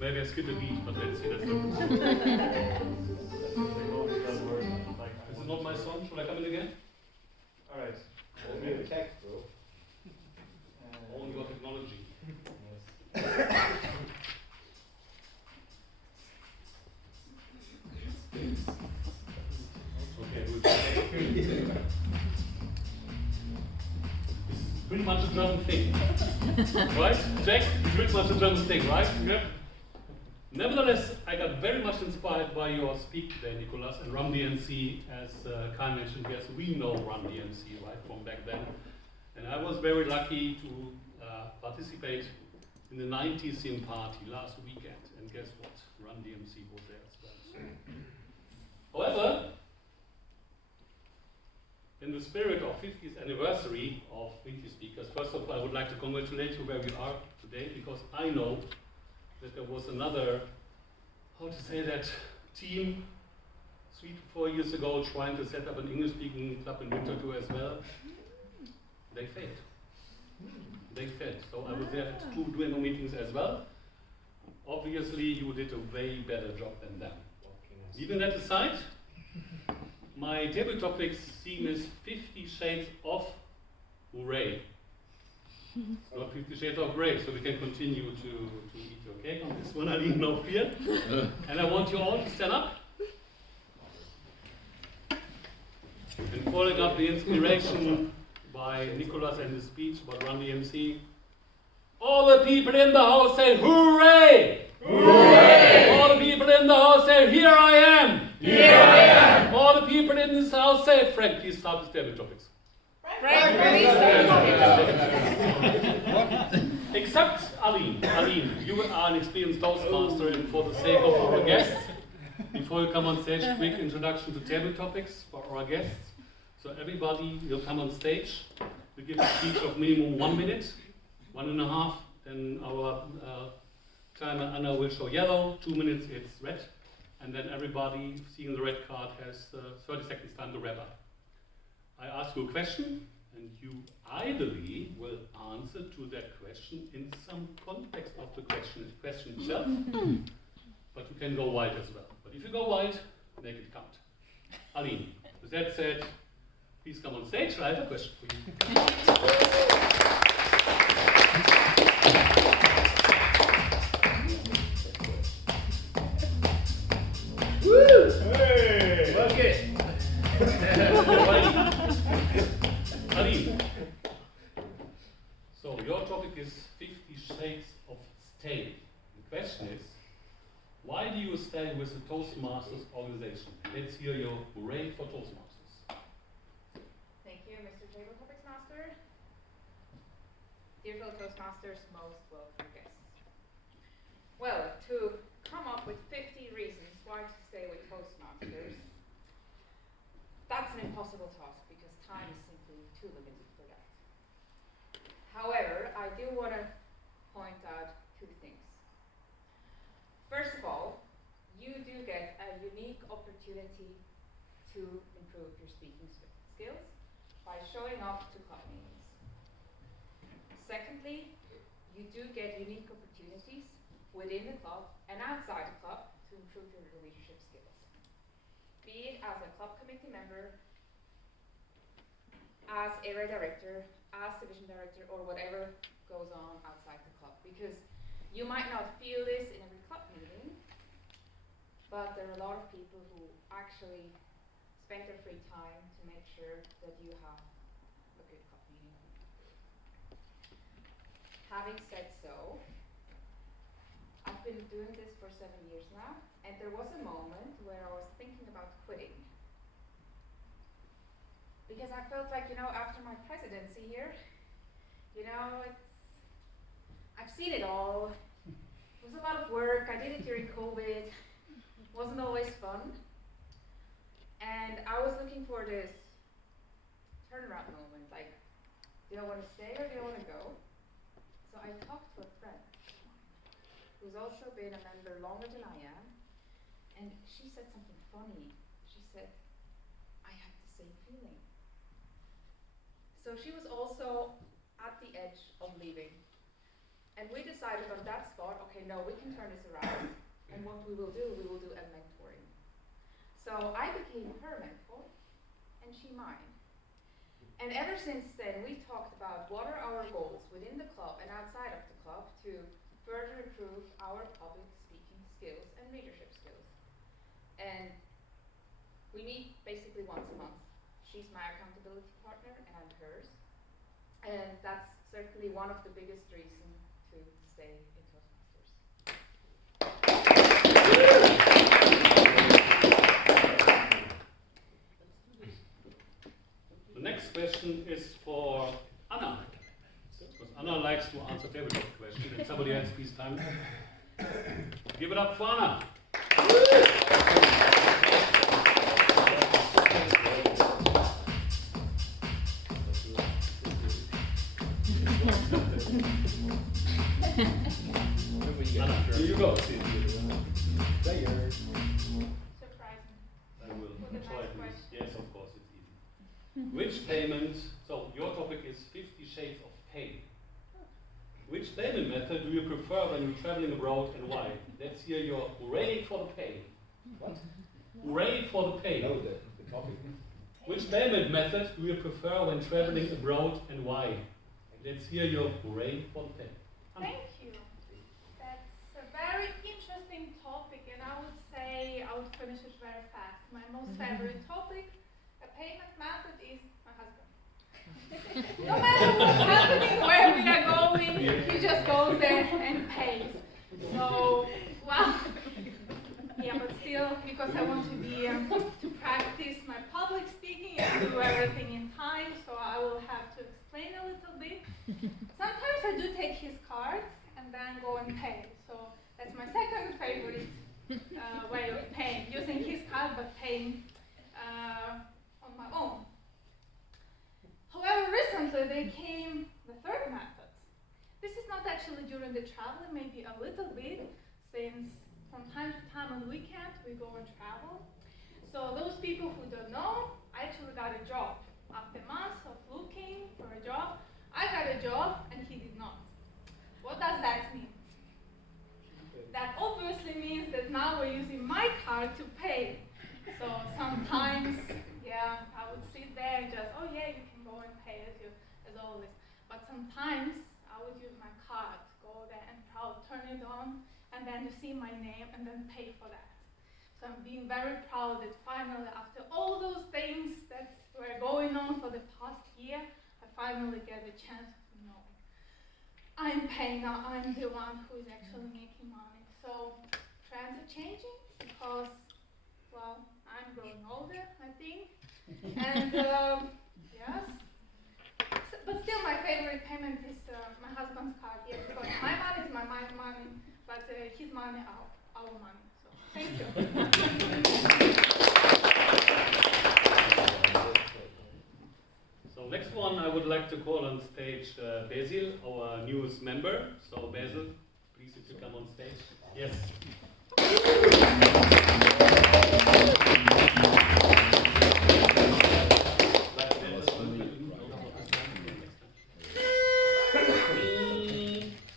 Maybe I skip a beat, but let's see. That's not This is not my song. Should I come in again? Alright. Only the tech, bro. Only your technology. Yes. Okay, good. Pretty much a German thing. Right? Jack? Pretty much a German thing, right? Yeah. Nevertheless, I got very much inspired by your speak today, Nicolas, and Run DMC, as Kai mentioned, yes, we know Run DMC, right, from back then. And I was very lucky to participate in the 90s theme party last weekend, and guess what? Run DMC was there as well. So. However, in the spirit of 50th anniversary of WintiSpeakers, first of all, I would like to congratulate you where we are today, because I know that there was another, how to say that, team 3 to 4 years ago trying to set up an English-speaking club in Winterthur as well. They failed. They failed. So I was there at 2 demo meetings as well. Obviously, you did a way better job than them. Even that aside, my table topics theme is 50 Shades of Hooray. Not 50 Shades of Grey, so we can continue to eat your cake on this one. I leave no fear. And I want you all to stand up. And following up the inspiration by Nicolas and his speech about Run DMC, all the people in the house say hooray! Hooray! All the people in the house say here I am! Here I am! All the people in this house say, Frank, please start with table topics. Frank, Except Aline. Aline, you are an experienced Toastmaster, and for the sake of our guests, before you come on stage, quick introduction to table topics for our guests. So everybody will come on stage. We give a speech of minimum 1 minute, 1.5. Then our timer Anna will show yellow. 2 minutes, it's red. And then everybody seeing the red card has 30 seconds time to wrap up. I ask you a question, and you ideally will answer to that question in some context of the question itself. But you can go wide as well. But if you go wide, make it count. Aline, with that said, please come on stage. I have a question for you. Woo! Hey! Okay. Aline. So your topic is 50 Shades of Stay. The question is, why do you stay with the Toastmasters organization? Let's hear your hooray for Toastmasters. Thank you, Mr. Table Topics Master. Dear fellow Toastmasters, most welcome guests. Well, to come up with 50 reasons why to stay with Toastmasters, that's an impossible task because time is simply too limited for that. However, I do want to point out 2 things. First of all, you do get a unique opportunity to improve your speaking skills by showing up to club meetings. Secondly, you do get unique opportunities within the club and outside the club to improve your leadership skills. Be it as a club committee member, as area director, as division director, or whatever goes on outside the club. Because you might not feel this in every club meeting, but there are a lot of people who actually spend their free time to make sure that you have a good club meeting. Having said so, I've been doing this for 7 years now, and there was a moment where I was thinking about quitting. Because I felt like, after my presidency here, I've seen it all. It was a lot of work. I did it during COVID. It wasn't always fun. And I was looking for this turnaround moment, like, do I want to stay or do I want to go? So I talked to a friend who's also been a member longer than I am, and she said something funny. She said, I had the same feeling. So she was also at the edge of leaving. And we decided on that spot, okay, no, we can turn this around. And what we will do a mentoring. So I became her mentor, and she mine. And ever since then, we talked about what are our goals within the club and outside of the club to further improve our public speaking skills and leadership skills. And we meet basically once a month. She's my accountability partner, and I'm hers. And that's certainly one of the biggest reasons to stay in Toastmasters. The next question is for Anna. Because Anna likes to answer tabletop questions, and somebody else please time. Give it up for Anna. Anna, here you go. Surprising. I will What a try nice to. question. Yes, of course, it's easy. Which payment, so your topic is 50 Shades of Pay. Which payment method do you prefer when you're traveling abroad and why? Let's hear your hooray for the pay. What? Hooray for the pay. No, the topic. Which payment method do you prefer when traveling abroad and why? Let's hear your hooray for the pay. Thank you. That's a very interesting topic, and I would say I would finish it very fast. My most favorite topic, a payment method, is my husband. No matter what's happening, where we are going, he just goes there and pays. So, well, yeah, but still, because I want to be to practice my public speaking and do everything in time, so I will have to explain a little bit. Sometimes I do take his card and then go and pay. So that's my second favorite way of paying, using his card but paying on my own. However, recently there came the third method. This is not actually during the traveling, maybe a little bit, since from time to time on the weekend we go and travel. So those people who don't know, I actually got a job. After months of looking for a job, I got a job and he did not. What does that mean? That obviously means that now we're using my card to pay. So sometimes, yeah, I would sit there and just, oh yeah, you can go and pay as always. But sometimes I would use my card, go there and turn it on, and then you see my name and then pay for that. So I'm being very proud that finally, after all those things that were going on for the past year, I finally get a chance to know I'm paying now, I'm the one who is actually making money. So trends are changing because, well, I'm growing older, I think. And yes, but still my favorite payment is my husband's card, yes, because my money is my money, but his money our money. So thank you. So next one I would like to call on stage Basil, our newest member. So Basil, please if you come on stage. Yes.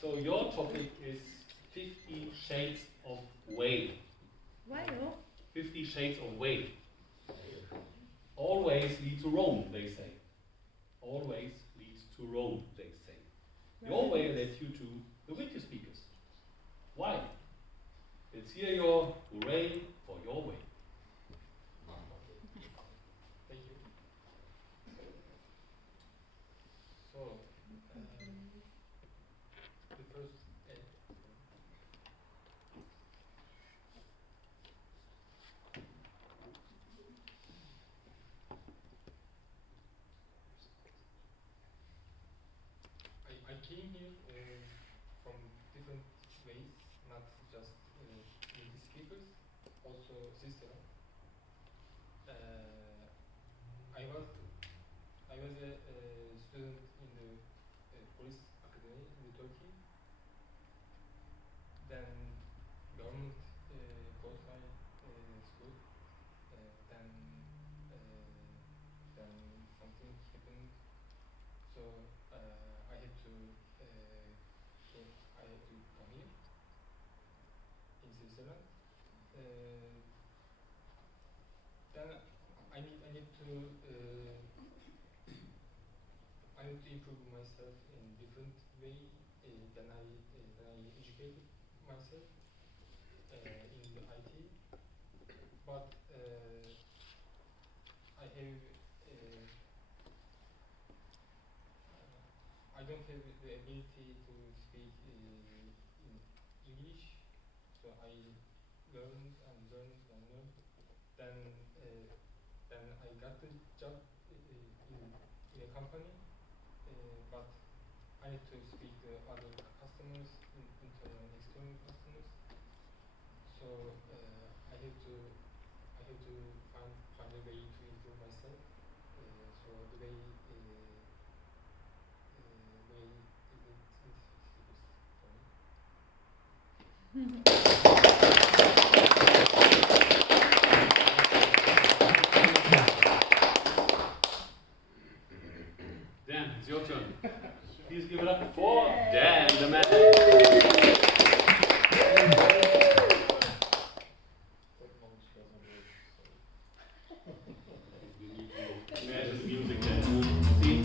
So your topic is 50 Shades of Way. Why? 50 Shades of Way. Always lead to Rome, they say. Always leads to Rome, they say. Your way led you to the WintiSpeakers. Why? Let's hear your hooray for your way. Thank you. So, the first I came here from different ways, not just WintiSpeakers, also system. I was a student in the police academy in Turkey. Then government closed my school. Then something happened. So I had to Switzerland. Then I need to improve myself in different way than I educated myself in the IT. But I have I don't have the ability to speak in English, so I learned and learned and learned. Then I got the job in a company, but I need to speak to other customers, internal and external customers. So I have to find a way to improve myself. So the way Dan, it's your turn. Please give it up for Dan, the man. Imagine music then. See?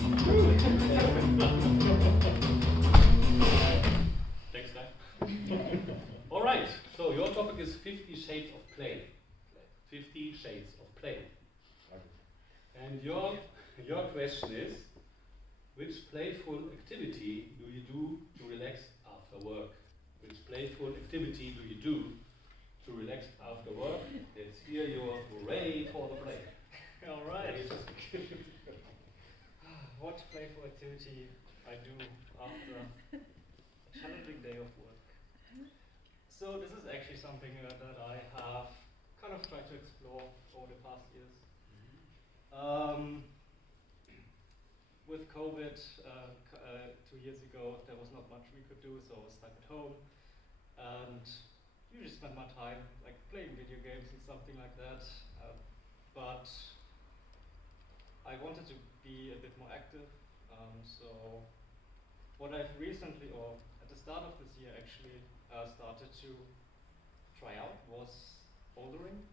Next time. All right, so your topic is 50 Shades of Play. 50 Shades of Play. And your question is, which playful activity do you do to relax after work? Which playful activity do you do to relax after work? Let's hear your hooray for the play. All right. What playful activity I do after a challenging day of work? So this is actually something that I have kind of tried to explore over the past years. With COVID 2 years ago, there was not much we could do, so I was stuck at home and usually spend my time like playing video games and something like that. But I wanted to be a bit more active, so what I've recently, or at the start of this year actually, started to try out was bouldering.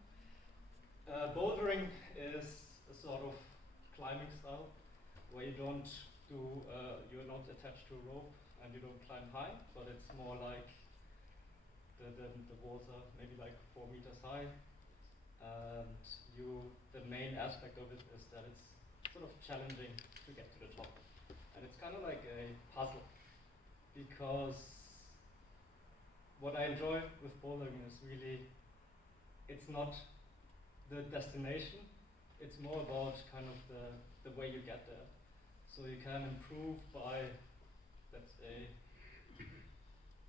Bouldering is a sort of climbing style where you don't do, you're not attached to a rope and you don't climb high, but it's more like the walls are maybe like 4 meters high, and the main aspect of it is that it's sort of challenging to get to the top. And it's kind of like a puzzle, because what I enjoy with bouldering is really, it's not the destination, it's more about kind of the way you get there. So you can improve by, let's say,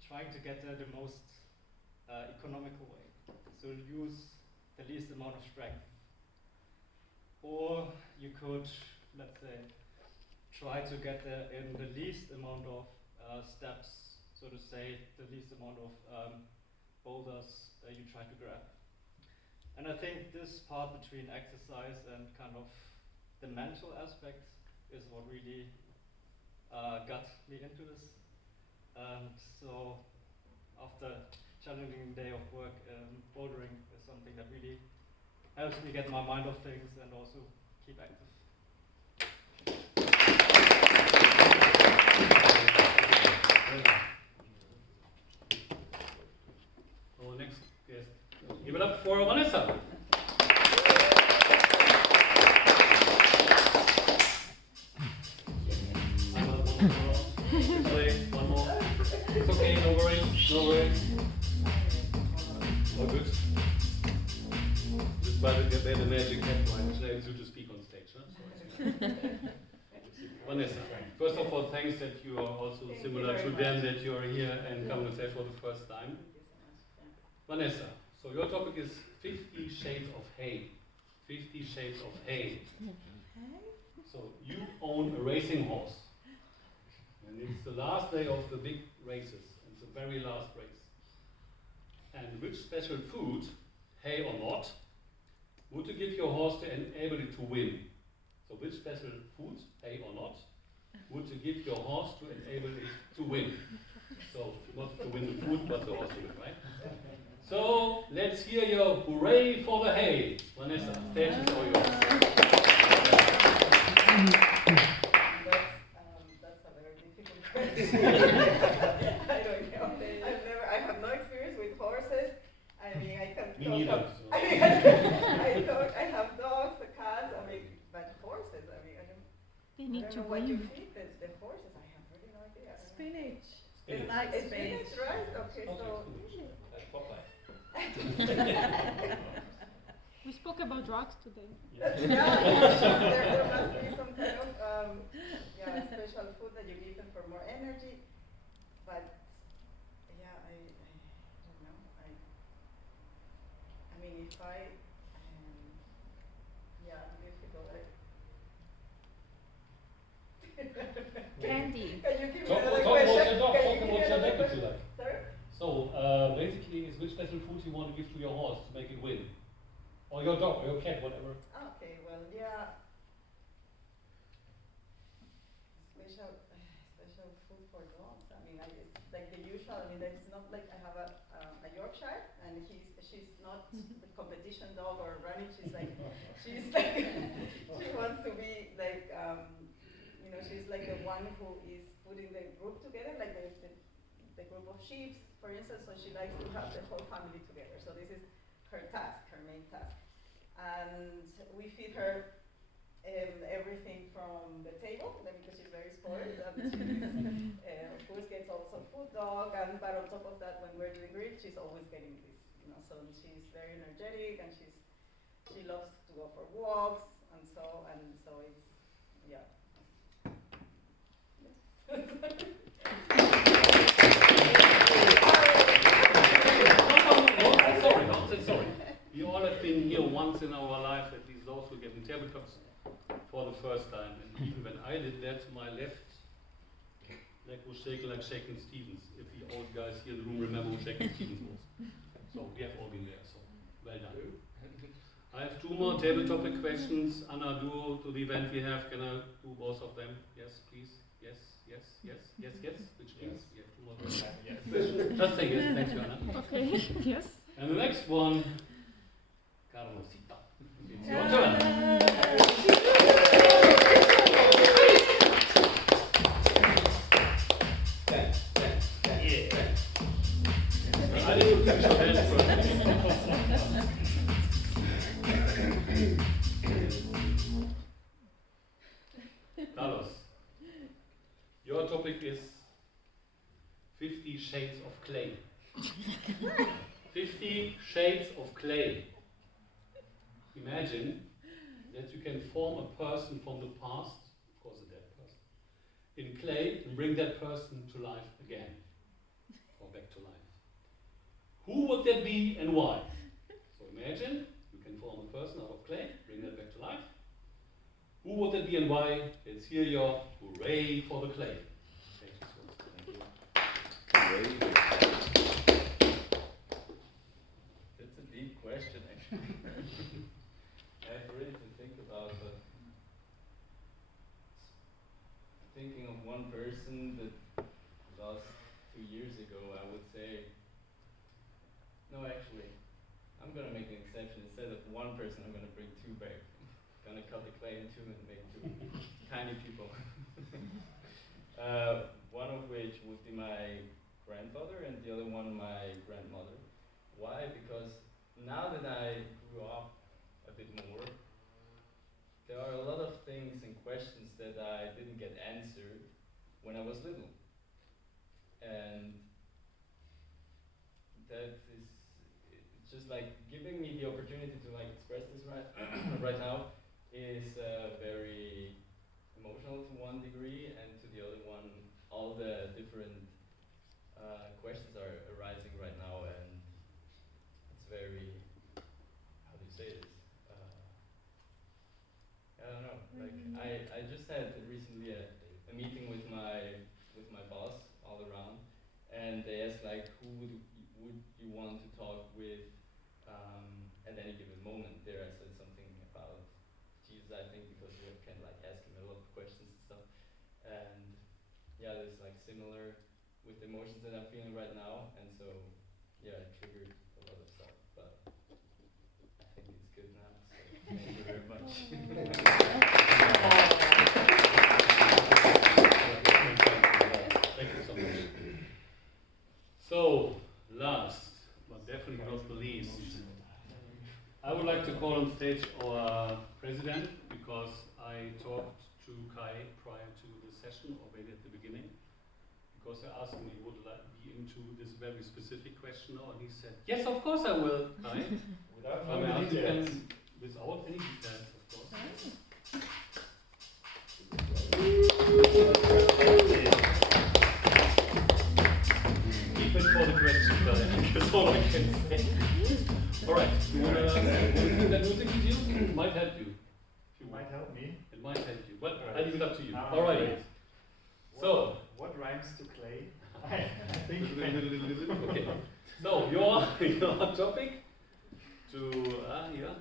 trying to get there the most economical way. So use the least amount of strength. Or you could, let's say, try to get there in the least amount of steps, so to say, the least amount of boulders you try to grab. And I think this part between exercise and kind of the mental aspect is what really got me into this. And so after challenging day of work, bouldering is something that really helps me get my mind off things and also keep active. Our next guest. Give it up for Vanessa. One more. It's okay, no worries, no worries. All good. Just by the magic headline, which enables you to speak on stage. Huh? Vanessa, first of all, thanks that you are also similar to them, that you are here and come to stage for the first time. Vanessa, so your topic is 50 Shades of Hay. 50 Shades of Hay. So you own a racing horse. And it's the last day of the big races. It's the very last race. And which special food, hay or not, would you give your horse to enable it to win? So which special food, hay or not, would you give your horse to enable it to win? So not to win the food, but the horse to win, right? So let's hear your hooray for the hay. Vanessa, stage is all yours. That's a very difficult question. I don't know. I have no experience with horses. I mean, I can Me neither. I have dogs, cats. I mean, but horses. I mean, They I need don't to know what you win. feed the horses. I have really no idea. I don't know. Spinach. Spinach. It's like It's spinach. spinach, right? Okay, so. That's Popeye. We spoke about drugs today. There must be some kind of special food that you give them for more energy. But yeah, I don't know. I mean, if difficult. Candy. Can you give me Talk another about question? your dog. Can Talk you give about me your another dog if you question? like. Sorry? So basically, is which special food you want to give to your horse to make it win, or your dog, or your cat, whatever. Okay, well, yeah. Special food for dogs. I mean, it's like the usual. I mean, it's not like I have a Yorkshire, and she's not the competition dog or running. She's like she wants to be like she's like the one who is putting the group together, like the group of sheep, for instance. So she likes to have the whole family together. So this is her task, her main task, and we feed her. Everything from the table, because she's very spoiled, and she's, of course, gets also food dog, but on top of that, when we're doing grid, she's always getting this, so she's very energetic, and she loves to go for walks, and so it's, yeah. Don't say sorry. We all have been here once in our life, at least those who get in tabletops for the first time. And even when I did that, my left leg was shaking like Shaking Stevens. If the old guys here in the room remember who Shaking Stevens was. So we have all been there, so well done. I have two more tabletop questions. Anna, to the event we have. Can I do both of them? Yes, please. Yes. Which means we have two more questions. Just say yes. Thank you, Anna. Okay, yes. And the next one, Carlosita. It's your turn. I need to finish your hand first. Carlos, your topic is 50 Shades of Clay. 50 Shades of Clay. Imagine that you can form a person from the past, of course a dead person, in clay and bring that person to life again, or back to life. Who would that be and why? So imagine you can form a person out of clay, bring that back to life. Who would that be and why? Let's hear your hooray for the clay. That's a deep question, actually. I have really to think about, but thinking of one person that lost 2 years ago, I would say, no, actually, I'm going to make an exception. Instead of one person, I'm going to bring two back. I'm going to cut the clay in two and make two tiny people. One of which would be my grandfather and the other one my grandmother. Why? Because now that I grew up a bit more, there are a lot of things and questions that I didn't get answered when I was little. And that is, it's just like giving me the opportunity to like express this right now is very emotional to one degree, and to the other one, all the different questions are arising right now, and it's very, how do you say this? I don't know. Like I just had recently a meeting with my boss all around, and they asked like who would you want to talk with at any given moment. There I said something about Jesus, I think, because you can like ask him a lot of questions and stuff, and yeah, there's like similar with the emotions that I'm feeling right now, and so yeah, it triggered a lot of Thank you very much. Thank you so much. So, last, but definitely not the least, I would like to call on stage our president, because I talked to Kai prior to the session, or maybe at the beginning, because I asked him he would like be into this very specific question now, and he said, yes, of course I will, Kai. Without I mean, any you details. can- without any details, of course. Keep it for the question, Kai. That's all I can say. All right, you want to do that music with you? It might help you. If you Might help me. It might help you, but All right. I leave it up to you. Ah, All right. great. So, What rhymes to clay? I think okay. So your topic to wrap it up,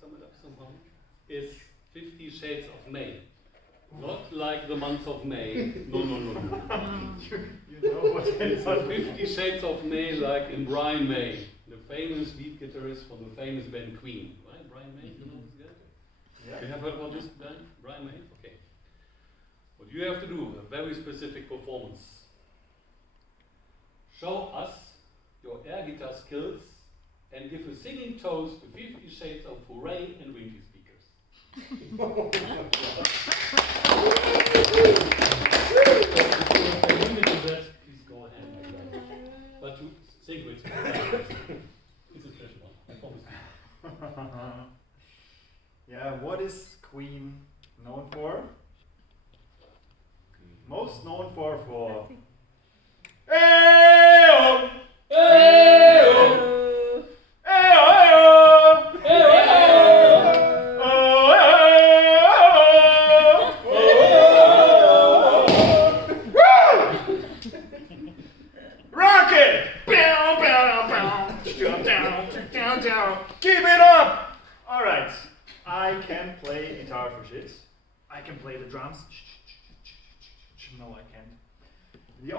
sum it up somehow, is 50 Shades of May. Not like the month of May. No. you know what it It's is. a 50 Shades of May, like in Brian May, the famous lead guitarist from the famous band Queen. Right, Brian May? You know this guy? Yeah. You have heard about this band, Brian May? Okay. What you have to do, a very specific performance. Show us your air guitar skills and give a singing toast to 50 Shades of Hooray and WintiSpeakers. Please go ahead. But to sing with it's a special one, I promise. Yeah, what is Queen known for? Most known for Hey-oh! Hey-oh! Hey-oh! Rocket! Bow, bow, bow. Jump down, down, down. Keep it up! Alright, I can play guitar for shit. I can play the drums. No, I can't. The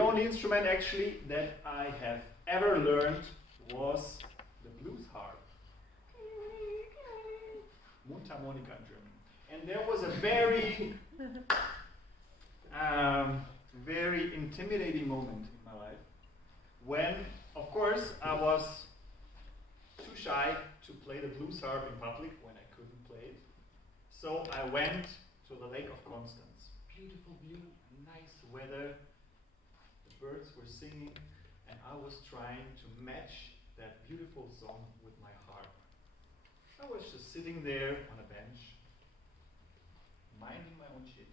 only instrument actually that I have ever learned was the blues harp. Mundharmonika in German. And there was a very intimidating moment in my life when, of course, I was too shy to play the blues harp in public when I couldn't play it. So I went to the Lake of Constance. Beautiful view, nice weather, the birds were singing, and I was trying to match that beautiful song with my harp. I was just sitting there on a bench, minding my own shit.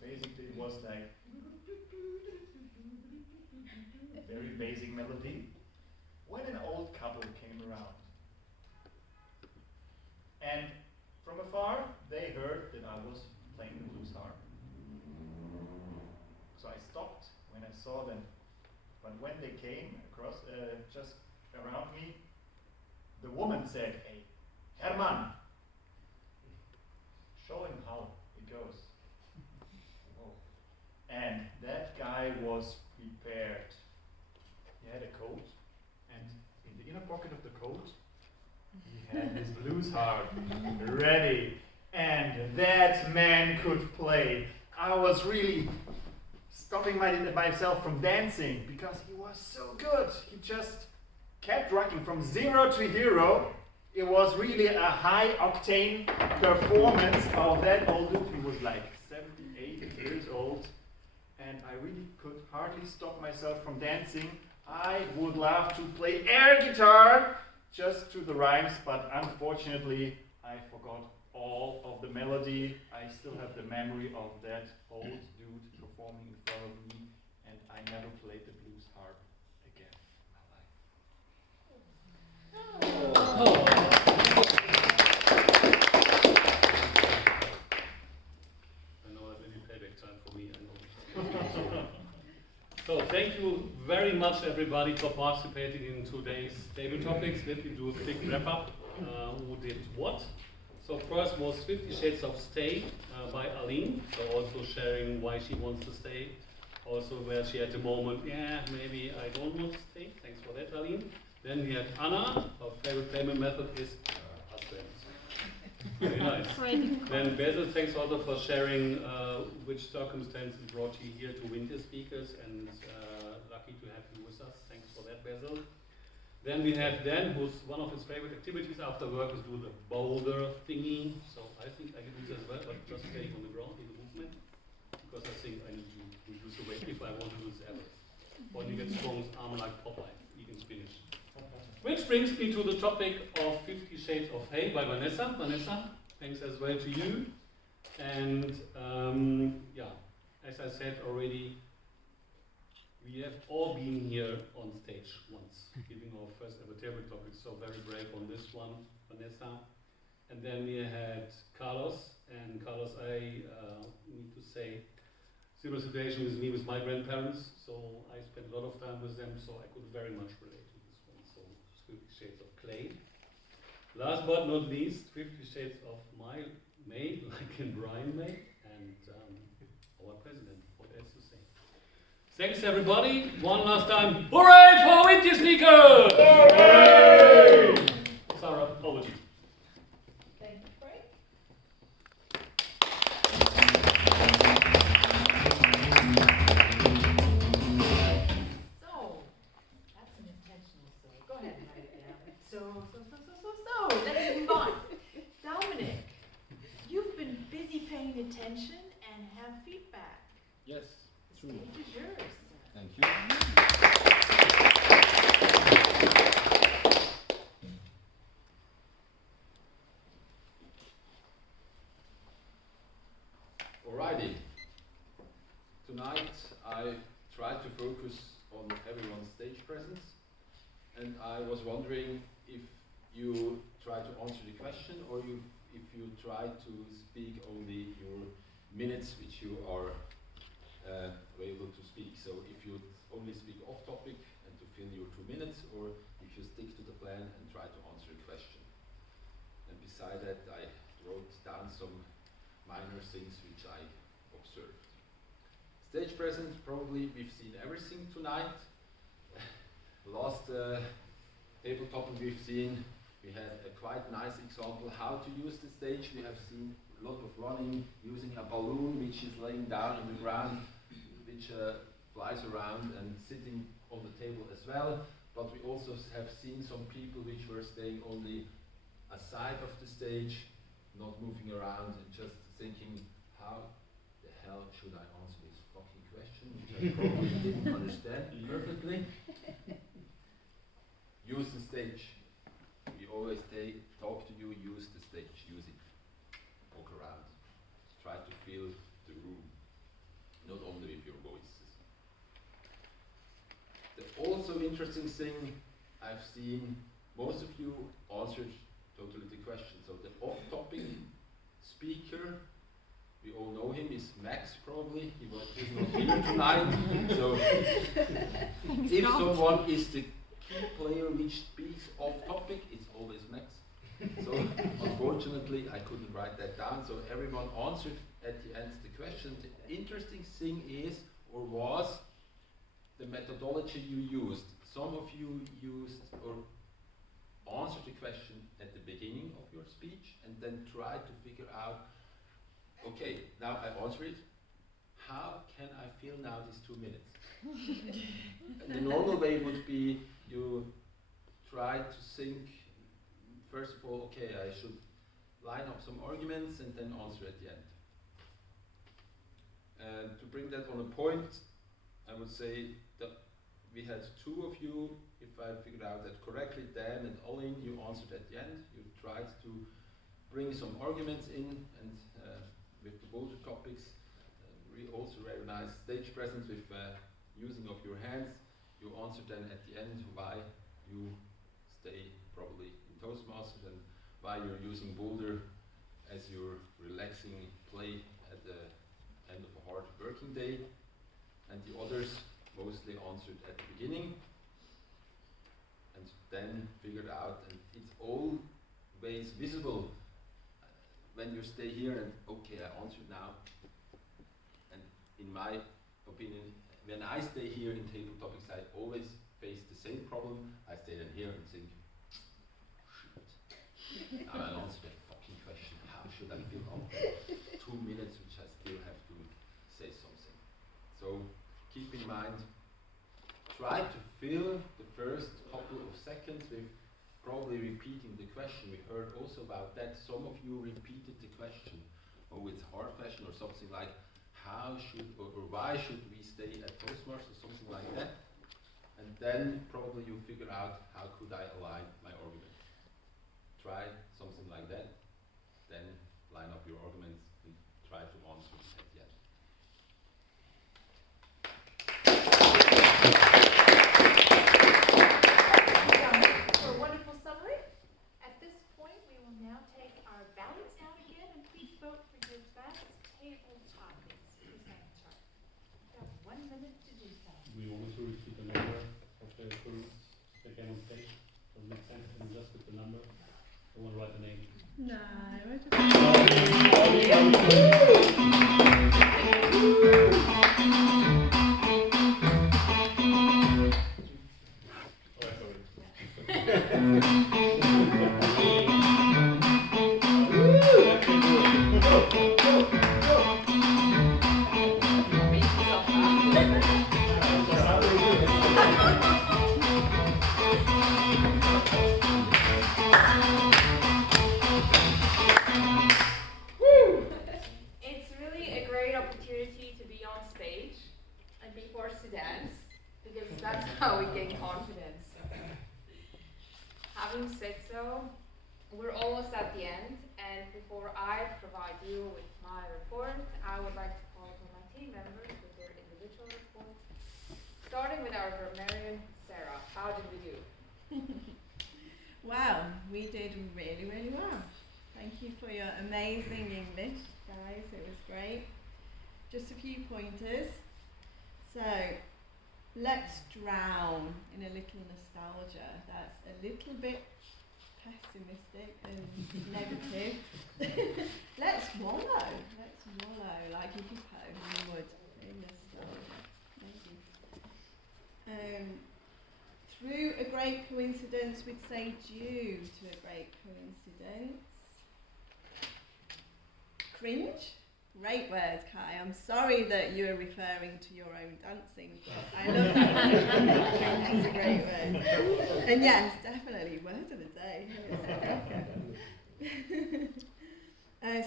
Basically, it was like a very basic melody, when an old couple came around. And from afar, they heard that I was playing the blues harp. So I stopped when I saw them. But when they came across, just around me, the woman said, "Hey, Hermann, show him how it goes." Whoa. And that guy was prepared. He had a coat, and in the inner pocket of the coat, he had his blues harp ready, and that man could play. I was really stopping myself from dancing because he was so good. He just kept rocking from 0 to hero. It was really a high octane performance of that old dude. He was like 78 years old, and I really could hardly stop myself from dancing. I would love to play air guitar just to the rhymes, but unfortunately I forgot all of the melody. I still have the memory of that old dude performing in front of me, and I never played the blues harp again in my life. I know that any payback time for me, I know. So thank you very much everybody for participating in today's table topics. Let me do a quick wrap up. Who did what? So first was 50 Shades of Stay by Aline, so also sharing why she wants to stay. Also where she had the moment, yeah, maybe I don't want to stay. Thanks for that, Aline. Then we have Anna. Her favorite payment method is husband. Very nice. Credit Then Basil, thanks also for sharing which circumstances brought you here to WintiSpeakers, and lucky to have you with us. Thanks for that, Basil. Then we have Dan, who's one of his favorite activities after work is do the boulder thingy. So I think I can do this as well, but just staying on the ground in the movement, because I think I need to reduce the weight if I want to do this ever. Or you get strong arm like Popeye, eating spinach. Which brings me to the topic of 50 Shades of Hay by Vanessa. Vanessa, thanks as well to you. And yeah, as I said already, we have all been here on stage once, giving our first ever table topic, so very brave on this one, Vanessa. And then we had Carlos, and Carlos, I need to say, similar situation with me with my grandparents, so I spent a lot of time with them, so I could very much relate to this one. So 50 Shades of Clay. Last but not least, 50 Shades of May, like in Brian May, and our president. What else to say? Thanks everybody. One last time. Hooray for WintiSpeakers! Hooray! Sarah, over to you. Thank you, Frank. So, that's an intentional so. Go ahead and write it down. So, let's move on. Dominic, you've been busy paying attention and have feedback. Yes, The true. stage is yours. Thank you. Alrighty. Tonight I tried to focus on everyone's stage presence, and I was wondering if you try to answer the question or if you try to speak only your minutes which you are able to speak. So if you only speak off topic and to fill your 2 minutes, or if you stick to the plan and try to answer a question. And beside that, I wrote down some minor things which I observed. Stage presence, probably we've seen everything tonight. Last table topic we've seen, we had a quite nice example how to use the stage. We have seen a lot of running using a balloon which is laying down on the ground, which flies around and sitting on the table as well. But we also have seen some people which were staying only aside of the stage, not moving around and just thinking, how the hell should I answer this fucking question, which I probably didn't understand perfectly. Use the stage. We always talk to you, use the stage, use it. Walk around. Try to feel the room, not only with your voices. The also interesting thing I've seen, most of you answered totally the question. So the off-topic speaker, we all know him, is Max probably. He's not here tonight. So if someone is the key player which speaks off-topic, it's always Max. So unfortunately I couldn't write that down, so everyone answered at the end the question. The interesting thing is, or was, the methodology you used. Some of you used or answered the question at the beginning of your speech and then tried to figure out, okay, now I answer it, how can I fill now these 2 minutes? And the normal way would be you try to think, first of all, okay, I should line up some arguments and then answer at the end. And to bring that on a point, I would say that we had 2 of you, if I figured out that correctly, Dan and Aline, you answered at the end. You tried to bring some arguments in, and with the bolder topics, we also very nice stage presence with using of your hands. You answered then at the end why you stay probably in Toastmasters and why you're using Boulder as your relaxing play at the end of a hard working day. And the others mostly answered at the beginning and then figured out, and it's always visible when you stay here and okay, I answered now. And in my opinion, when I stay here in table topics, I always face the same problem, I stay then here and think, shit, now I'll answer that fucking question. How should I fill up 2 minutes which I still have to say something? So keep in mind, try to fill the first couple of seconds with probably repeating the question. We heard also about that. Some of you repeated the question. Oh, it's a hard question or something like, how should or why should we stay at Toastmasters, or something like that. And then probably you figure out how could I align my argument. Try something like that, then line up your arguments and try to answer at the end. For a wonderful summary. At this point, we will now take our ballots out again, and please vote for your best table topics presenter. You have 1 minute to do so. We want to repeat the number of the groups again on stage. Doesn't make sense to just with the number. I want to write the name. No, It's really a great opportunity to be on stage and be forced to dance, because that's how we gain confidence. Having said so, we're almost at the end, and before I provide you with my report, I would like to call upon my team members with their individual reports. Starting with our grammarian, Sarah. How did we do? Wow, we did really, really well. Thank you for your amazing English, guys. It was great. Just a few pointers. So, let's drown in a little nostalgia. That's a little bit pessimistic and negative. Let's wallow like a hippo in the wood in nostalgia. Maybe. Through a great coincidence, we'd say due to a great coincidence. Cringe? Great word, Kai. I'm sorry that you're referring to your own dancing, but I love that. It's a great word. And yes, definitely, word of the day.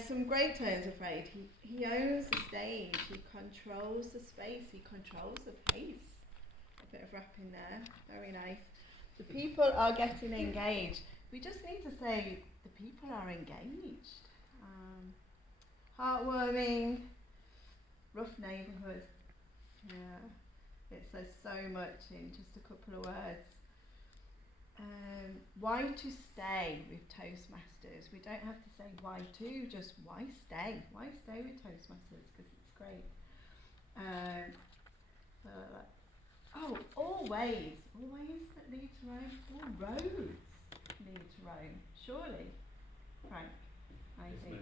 Some great turns of phrase. He owns the stage, he controls the space, he controls the pace. A bit of rapping there, very nice. The people are getting engaged. We just need to say the people are engaged. Heartwarming, rough neighbourhood. Yeah, it says so much in just a couple of words. Why to stay with Toastmasters? We don't have to say why to, just why stay. Why stay with Toastmasters? Because it's great. Always that lead to Rome. All roads lead to Rome. Surely, Frank. I think.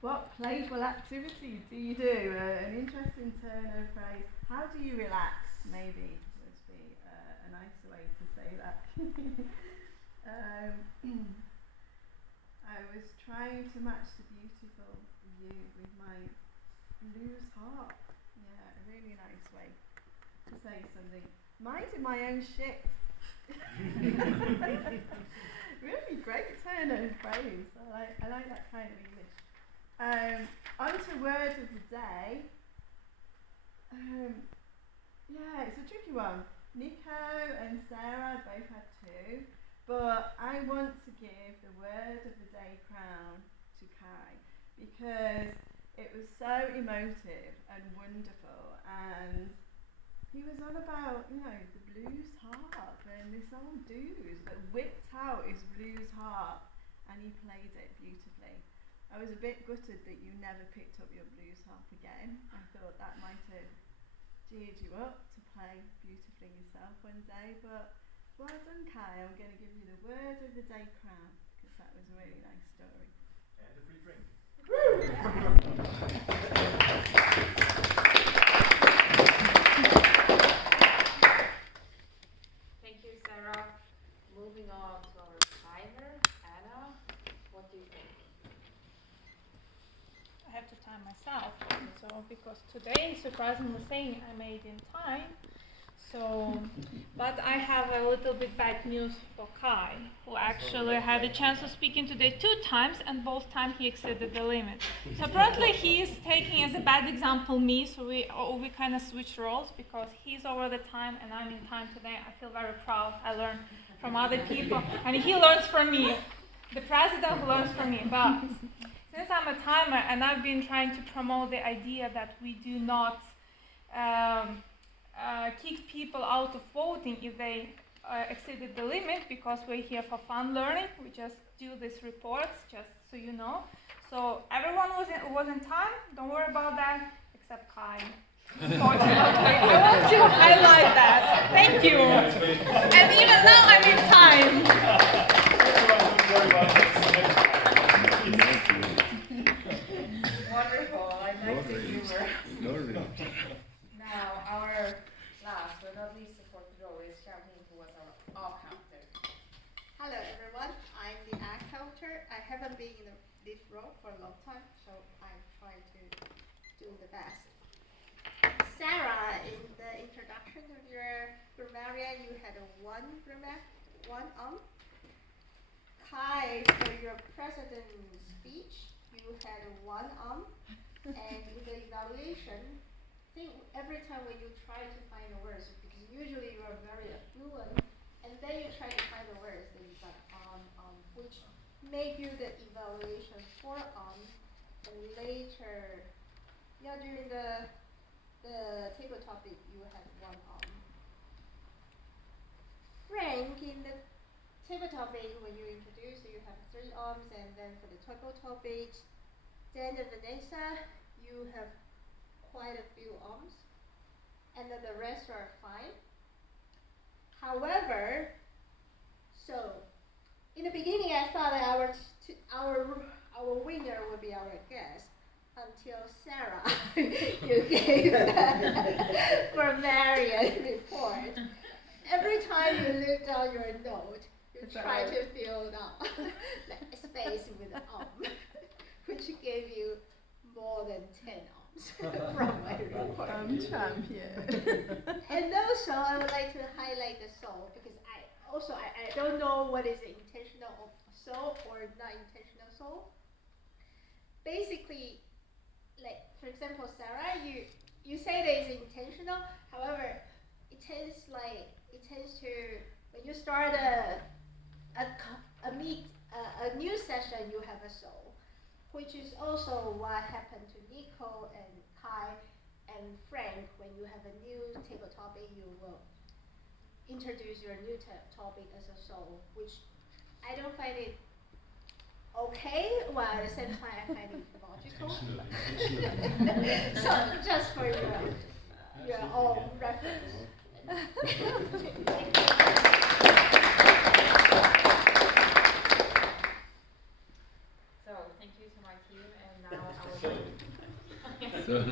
What playful activity do you do? An interesting turn of phrase. How do you relax? Maybe would be a nicer way to say that. I was trying to match the beautiful you with my loose heart. Yeah, a really nice way to say something. Minding my own shit. Really great turn of phrase. I like that kind of English. On to word of the day. Yeah, it's a tricky one. Nico and Sarah both had 2, but I want to give the word of the day crown to Kai because it was so emotive and wonderful, and he was on about, the blues harp and this old dude that whipped out his blues harp, and he played it beautifully. I was a bit gutted that you never picked up your blues harp again. I thought that might have geared you up to play beautifully yourself one day, but well done, Kai. I'm going to give you the word of the day crown because that was a really nice story. And a free drink. Woo! to time myself. So because today, surprisingly saying, I made in time. So, but I have a little bit bad news for Kai, who actually had a chance of speaking today 2 times, and both times he exceeded the limit. So apparently he is taking as a bad example me, so we kind of switch roles, because he's over the time and I'm in time today. I feel very proud. I learn from other people, and he learns from me. The president learns from me. But since I'm a timer, and I've been trying to promote the idea that we do not kick people out of voting if they exceeded the limit, because we're here for fun learning. We just do these reports, just so you know. So everyone was in time. Don't worry about that, except Kai. Unfortunately, I want to highlight that. Thank you. And even now I'm in time. Wonderful. I like the humor. Now, our last but not least supported role is Xiaoyin, who was our counter. Hello everyone, I'm the art counter. I haven't been in this role for a long time, so I'm trying to do the best. Sarah, in the introduction of your grammarian, you had one arm. Kai, for your president's speech, you had one arm. And in the evaluation, I think every time when you try to find the words, because usually you are very fluent, and then you try to find the words, then you got which made you the evaluation for and later, during the table topic, you had one Frank, in the table topic, when you introduce, you have 3 arms, and then for the table topic, then the Vanessa, you have quite a few arms, and then the rest are fine. However, so in the beginning, I thought that our winner would be our guest, until Sarah, you gave the grammarian report. Every time you look down your note, you try to fill the space with the arm, which gave you more than 10 arms from my report. I'm champion. And also, I would like to highlight the soul, because I don't know what is the intentional soul or not intentional soul. Basically, like for example, Sarah, you say that it's intentional. However, it tends to, when you start a new session, you have a soul, which is also what happened to Nico and Kai and Frank. When you have a new table topic, you will introduce your new topic as a soul, which I don't find it okay, while at the same time I find it logical. So just for your own reference. So, thank you to my team, and now this was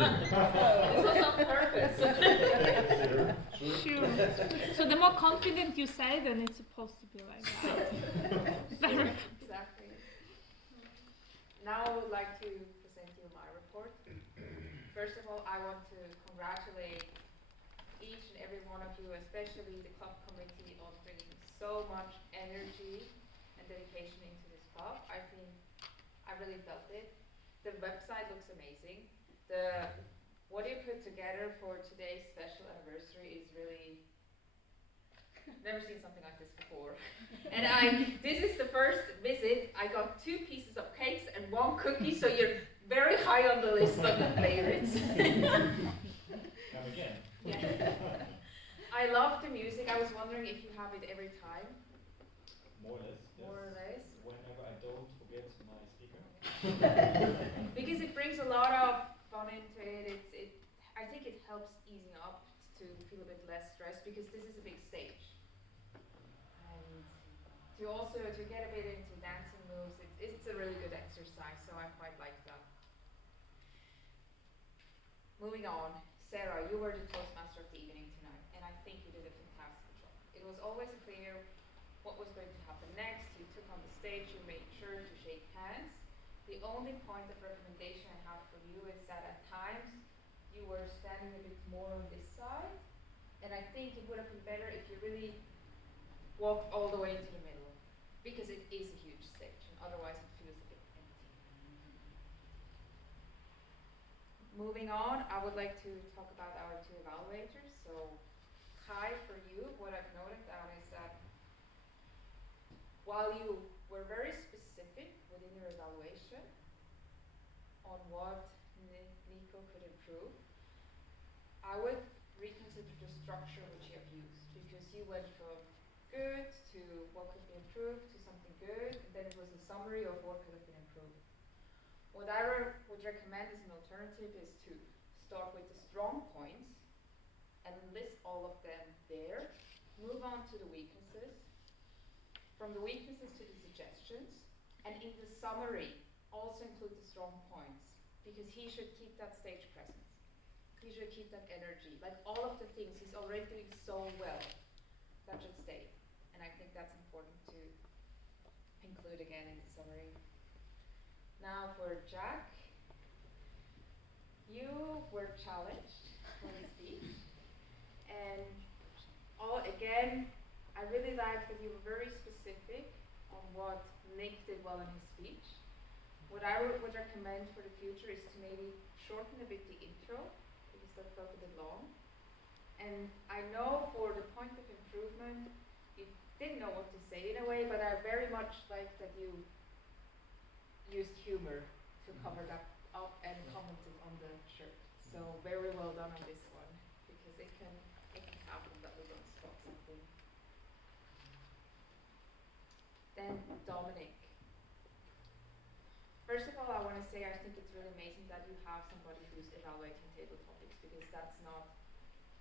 on purpose. Sure. So the more confident you say, then it's supposed to be like that. Exactly. Now I would like to present you my report. First of all, I want to congratulate each and every one of you, especially the club committee, on bringing so much energy and dedication into this club. I think I really felt it. The website looks amazing. What you put together for today's special anniversary is really, never seen something like this before. And this is the first visit. I got 2 pieces of cakes and 1 cookie, so you're very high on the list of the favorites. Come again. Yeah. I love the music. I was wondering if you have it every time. More or less. Yes. More or less. Whenever I don't forget my speaker. Because it brings a lot of fun into it. I think it helps easing up to feel a bit less stressed, because this is a big stage. And to get a bit into dancing moves, it's a really good exercise, so I quite like that. Moving on, Sarah, you were the Toastmaster of the evening tonight, and I think you did a fantastic job. It was always clear what was going to happen next. You took on the stage, you made sure to shake hands. The only point of recommendation I have for you is that at times you were standing a bit more on this side, and I think it would have been better if you really walked all the way into the middle, because it is a huge stage, and otherwise it feels a bit empty. Moving on, I would like to talk about our two evaluators. So, Kai, for you, what I've noted down is that while you were very specific within your evaluation on what Nico could improve, I would reconsider the structure which you have used, because you went from good to what could be improved to something good, and then it was a summary of what could have been improved. What I would recommend as an alternative is to start with the strong points and list all of them there, move on to the weaknesses, from the weaknesses to the suggestions, and in the summary also include the strong points, because he should keep that stage presence. He should keep that energy, like all of the things he's already doing so well, that should stay. And I think that's important to include again in the summary. Now for Jack, you were challenged for the speech, and again, I really like that you were very specific on what Nick did well in his speech. What I would recommend for the future is to maybe shorten a bit the intro, because that felt a bit long. And I know for the point of improvement, you didn't know what to say in a way, but I very much like that you used humor to cover that up and commented on the shirt. So very well done on this one, because it can happen that we don't spot something. Then Dominik. First of all, I want to say I think it's really amazing that you have somebody who's evaluating table topics, because that's not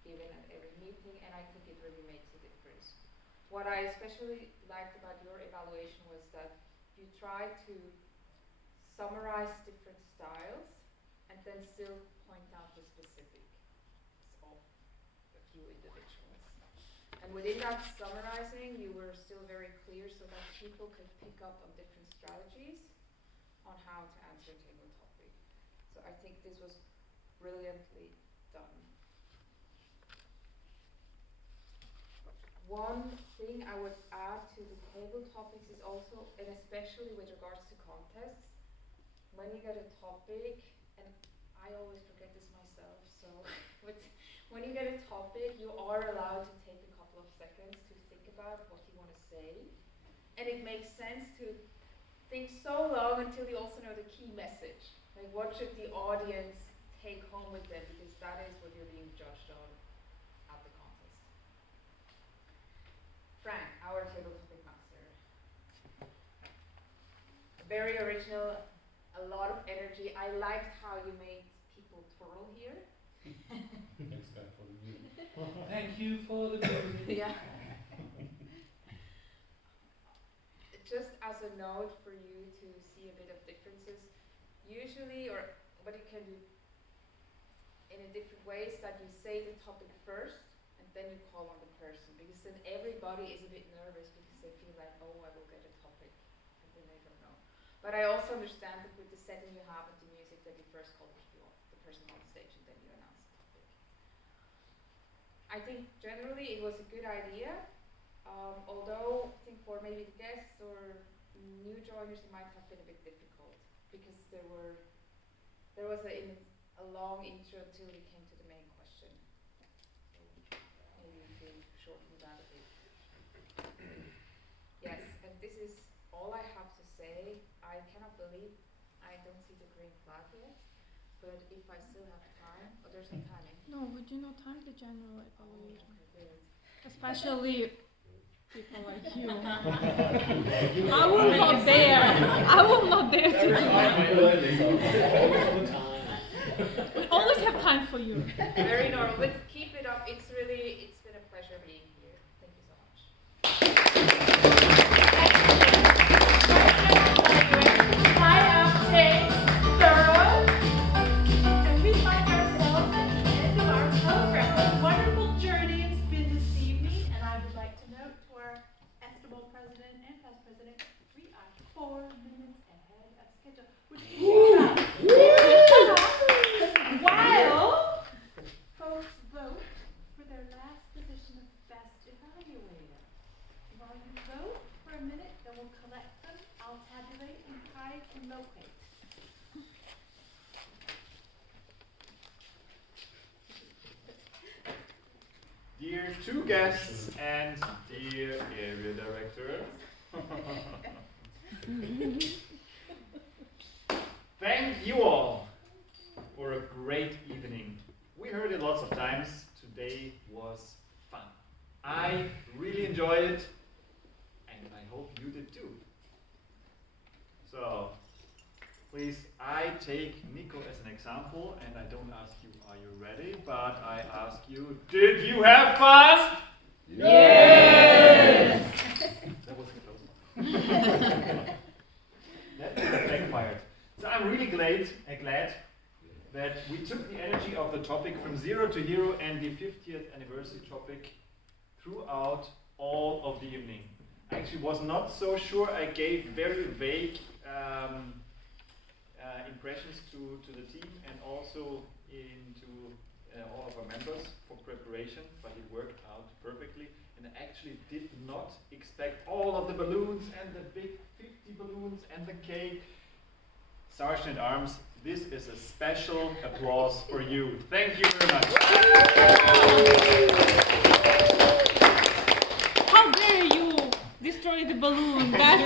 given at every meeting, and I think it really makes a difference. What I especially liked about your evaluation was that you tried to summarize different styles and then still point out the specifics of a few individuals. And within that summarizing, you were still very clear so that people could pick up on different strategies on how to answer a table topic. So I think this was brilliantly done. One thing I would add to the table topics is also, and especially with regards to contests, when you get a topic, and I always forget this myself, so when you get a topic, you are allowed to take a couple of seconds to think about what you want to say. And it makes sense to think so long until you also know the key message. Like, what should the audience take home with them, because that is what you're being judged on at the contest. Frank, our table topic master. Very original, a lot of energy. I liked how you made people twirl here. Thanks, guy, for the music. Thank you for the music. Yeah. Just as a note for you to see a bit of differences, usually, or what you can do in a different way is that you say the topic first and then you call on the person, because then everybody is a bit nervous because they feel like, oh, I will get a topic, and then they don't know. But I also understand that with the setting you have with the music, that you first call the person on stage and then you announce the topic. I think generally it was a good idea. Although I think for maybe the guests or new joiners it might have been a bit difficult, because there was a long intro until we came to the main question. So maybe we can shorten that a bit. Yes, and this is all I have to say. I cannot believe I don't see the green flag yet, but if I still have time, there's no timing. No, would you not time the general evaluation? Okay, good. Especially people like you. I will not dare. I will not dare to do that. We always have time for you. Very normal, but keep it up. It's been a pleasure being here. Thank you so much. I am Chang, thorough, and we find ourselves at the end of our program. What a wonderful journey it's been this evening, and I would like to note to our estimable president and past president, we are 4 minutes ahead of schedule, which you vote for a minute, then we'll collect them, I'll tabulate, and Kai can locate. Dear two guests and dear area director. Thank you all for a great evening. We heard it lots of times. Today was fun. I really enjoyed it, and I hope you did too. So, please, I take Nico as an example, and I don't ask you, are you ready? But I ask you, did you have fun? Yes! That was close. That backfired. So I'm really glad that we took the energy of the topic from 0 to hero and the 50th anniversary topic throughout all of the evening. I actually was not so sure. I gave very vague impressions to the team and also into all of our members for preparation, but it worked out perfectly. And I actually did not expect all of the balloons and the big 50 balloons and the cake. Sergeant at Arms, this is a special applause for you. Thank you very much. How dare you destroy the balloon? That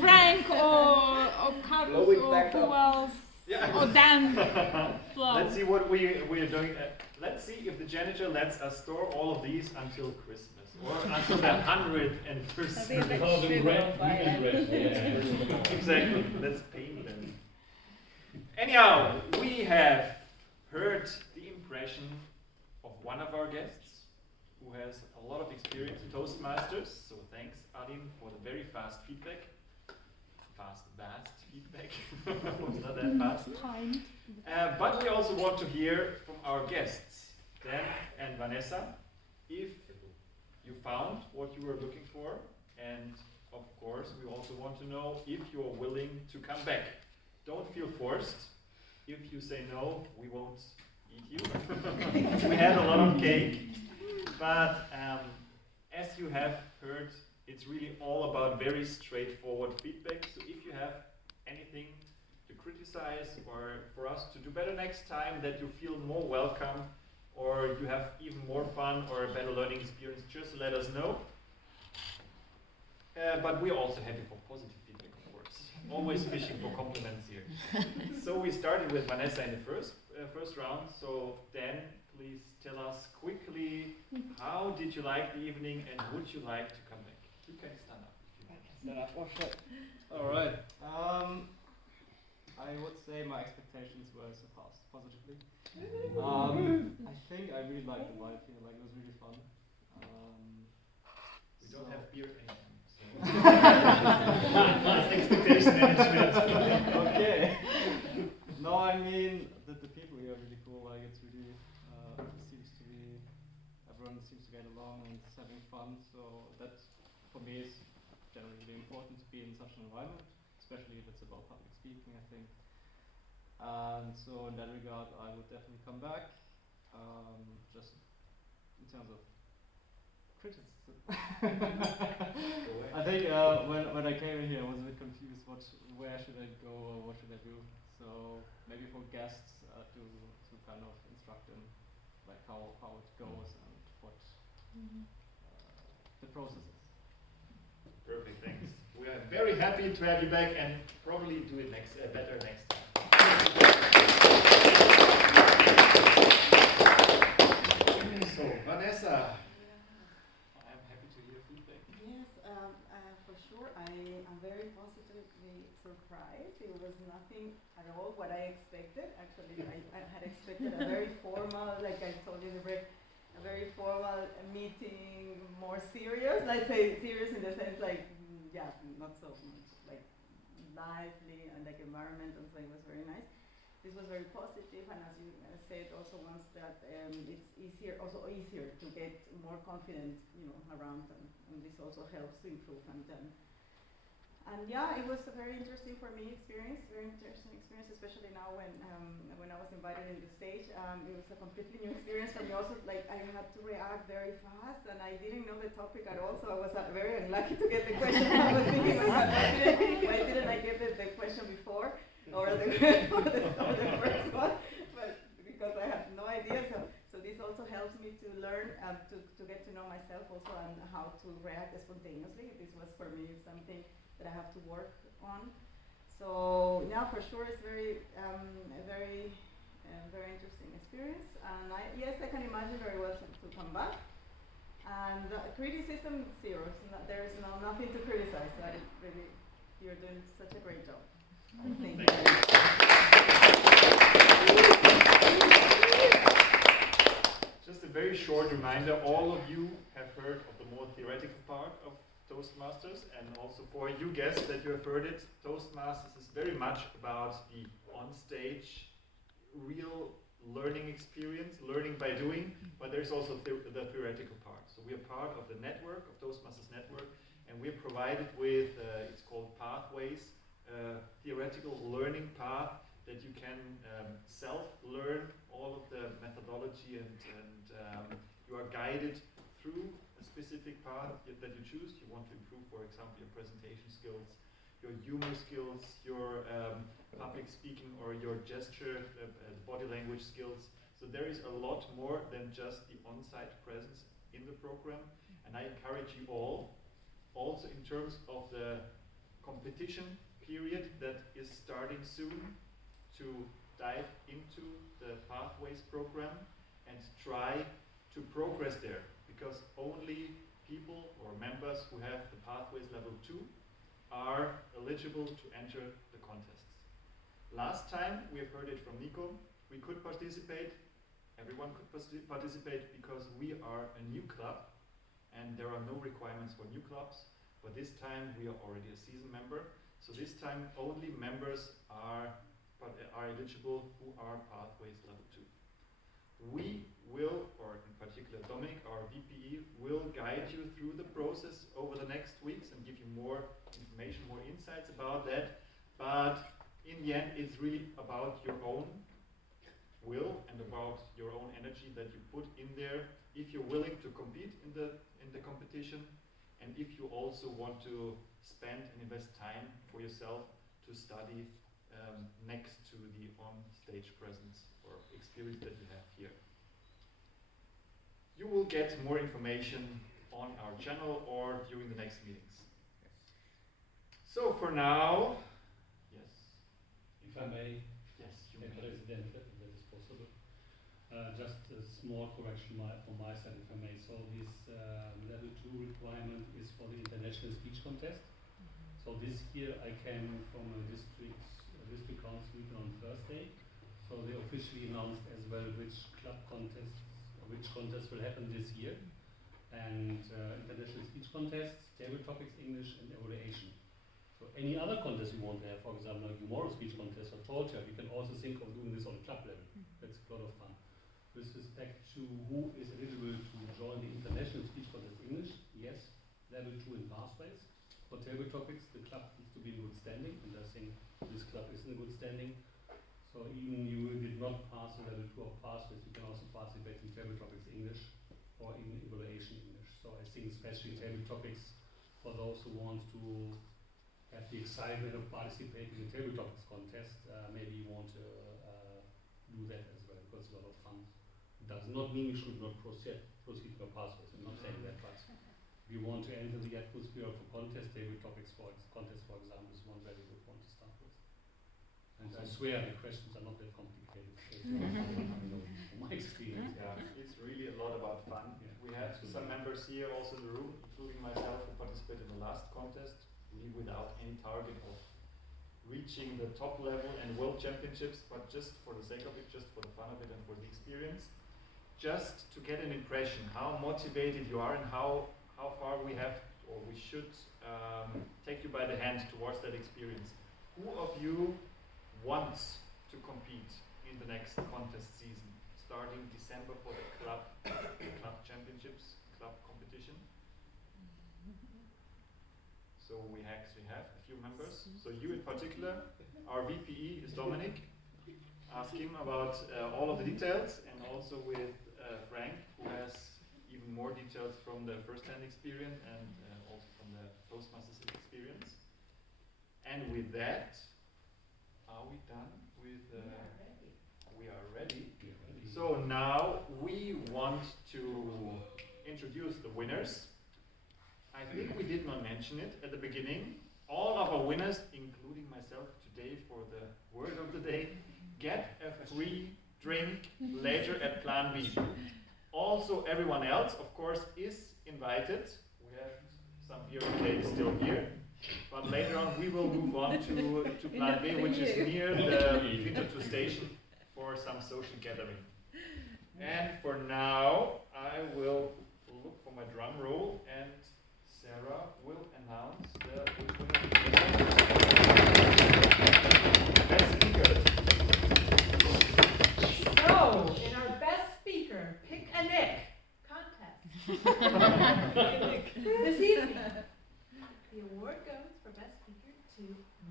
Frank or Carlos or who else? Yeah. Or Dan. Let's see what we are doing. Let's see if the janitor lets us store all of these until Christmas or until the 100th anniversary. Call them red, green and red. Yeah. Exactly. Let's paint them. Anyhow, we have heard the impression of one of our guests who has a lot of experience in Toastmasters. So thanks, Aline, for the very fast feedback. Fast feedback. Was not that fast. But we also want to hear from our guests, Dan and Vanessa, if you found what you were looking for, and of course we also want to know if you are willing to come back. Don't feel forced. If you say no, we won't eat you. We had a lot of cake, but as you have heard, it's really all about very straightforward feedback. So if you have anything to criticize or for us to do better next time, that you feel more welcome or you have even more fun or a better learning experience, just let us know. But we're also happy for positive feedback, of course. Always fishing for compliments here. So we started with Vanessa in the first round. So Dan, please tell us quickly, how did you like the evening and would you like to come back? You can stand up. I can stand up. Oh, sure. All right. I would say my expectations were surpassed positively. I think I really liked the vibe here. Like, it was really fun. We don't have beer anymore. So. Expectation management. Okay. No, I mean the people here are really cool. Like, it's really seems to be everyone seems to get along and is having fun. So that for me is generally really important to be in such an environment, especially if it's about public speaking, I think. And so in that regard, I would definitely come back. Just in terms of criticism. I think when I came in here, I was a bit confused. Where should I go or what should I do? So maybe for guests to kind of instruct them, like how it goes and what the process is. Perfect, thanks. We are very happy to have you back and probably do it better next time. So, Vanessa, I'm happy to hear feedback. Yes, for sure. I'm very positively surprised. It was nothing at all what I expected. Actually, I had expected a very formal, like I told you in the break, a very formal meeting, more serious. Let's say serious in the sense like, yeah, not so much like lively and like environment, and so it was very nice. This was very positive, and as you said, also once that it's easier to get more confident, around, and this also helps to improve. And yeah, it was a very interesting for me experience, especially now when I was invited in the stage. It was a completely new experience for me also, like I had to react very fast and I didn't know the topic at all, so I was very unlucky to get the question. I was thinking, why didn't I get the question before, or the first one, but because I had no idea, so this also helps me to learn, to get to know myself also and how to react spontaneously. This was for me something that I have to work on. So yeah, for sure, it's a very interesting experience. And yes, I can imagine very well to come back. And criticism, zero. There is nothing to criticize. You're doing such a great job. Thank you. Just a very short reminder, all of you have heard of the more theoretical part of Toastmasters, and also for you guests that you have heard it, Toastmasters is very much about the on-stage, real learning experience, learning by doing, but there's also the theoretical part. So we are part of the network, of Toastmasters network, and we're provided with, it's called Pathways, theoretical learning path that you can self-learn all of the methodology and you are guided through a specific path that you choose. You want to improve, for example, your presentation skills, your humor skills, your public speaking or your gesture, body language skills. So there is a lot more than just the on-site presence in the program, and I encourage you all, also in terms of the competition period that is starting soon, to dive into the Pathways program and try to progress there, because only people or members who have the Pathways level 2 are eligible to enter the contests. Last time, we have heard it from Nico, we could participate, everyone could participate because we are a new club and there are no requirements for new clubs, but this time we are already a season member, so this time only members are eligible who are Pathways level 2. We will, or in particular Dominik, our VPE, will guide you through the process over the next weeks and give you more information, more insights about that. But in the end, it's really about your own will and about your own energy that you put in there. If you're willing to compete in the competition, and if you also want to spend and invest time for yourself to study next to the on-stage presence or experience that you have here. You will get more information on our channel or during the next meetings. So for now, yes. If I may, yes, Herr President, if that is possible. Just a small correction from my side, if I may. So this level 2 requirement is for the international speech contest. So this year I came from a district council meeting on Thursday. So they officially announced as well which contest will happen this year. And international speech contests, table topics, English, and evaluation. So any other contest you want to have, for example, like tomorrow speech contest or torture, we can also think of doing this on club level. That's a lot of fun. With respect to who is eligible to join the international speech contest English, yes, level 2 in Pathways. For table topics, the club needs to be in good standing, and I think this club is in good standing. So even you did not pass the level 2 of Pathways, you can also participate in table topics English or in evaluation English. So I think especially table topics, for those who want to have the excitement of participating in the table topics contest, maybe you want to do that as well, because it's a lot of fun. It does not mean you should not proceed to Pathways. I'm not saying that, but we want to enter the atmosphere of a contest. Table topics for example, is one very good one to start with. And I swear the questions are not that complicated. From my experience. Yeah, it's really a lot about fun. Yeah. We had some members here also in the room, including myself, who participated in the last contest, really without any target of reaching the top level and world championships, but just for the sake of it, just for the fun of it and for the experience, just to get an impression how motivated you are and how far we have or we should take you by the hand towards that experience. Who of you wants to compete in the next contest season, starting December for the club championships, club competition? So So we actually have a few members. So you in particular, our VPE is Dominik. Ask him about all of the details, and also with Frank, who has even more details from the first-hand experience and also from the Toastmasters experience. And with that, are we done with? We are ready. So now we want to introduce the winners. I think we did not mention it at the beginning. All of our winners, including myself today for the word of the day, get a free drink later at Plan B. Also, everyone else, of course, is invited. We have some beer today still here. But later on, we will move on to Plan B, which is near the Winter station for some social gathering. And for now, I will look for my drum roll, and Sarah will announce the best speaker. So, in our best speaker, pick a Nick contest this evening, the award goes for best speaker to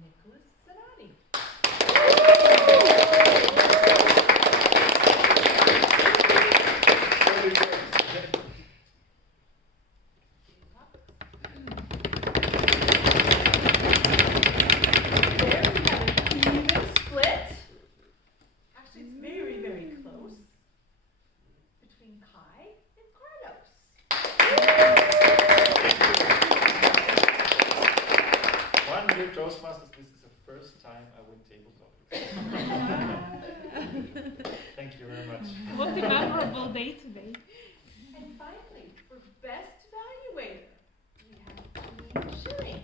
Nicholas Zanatti. Toastmasters, this is the first time I win table topics. Thank you very much. What a memorable day today. And finally, for best evaluator, we have Aline Schillig.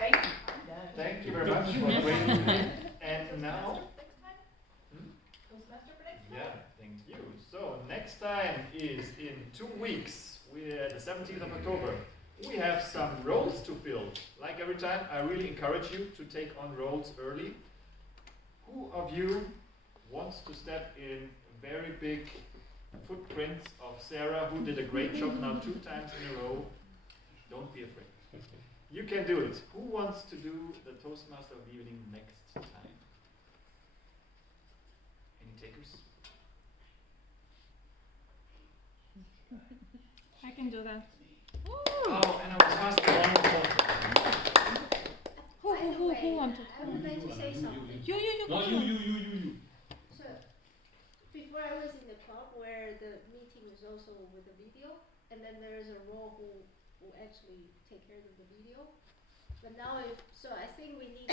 Thank you. I'm done. Thank you very much for waiting. And now, Toastmaster for next time. yeah, thank you. So next time is in 2 weeks. We're the 17th of October. We have some roles to fill. Like every time, I really encourage you to take on roles early. Who of you wants to step in very big footprints of Sarah, who did a great job now 2 times in a row? Don't be afraid. You can do it. Who wants to do the Toastmaster of the evening next time? Any takers? I can do that. Oh, and I was asked the wrong one. Who wanted? I would like to say something. You. No, you. So, before I was in the club where the meeting is also with the video, and then there is a role who actually take care of the video. But now, so I think we need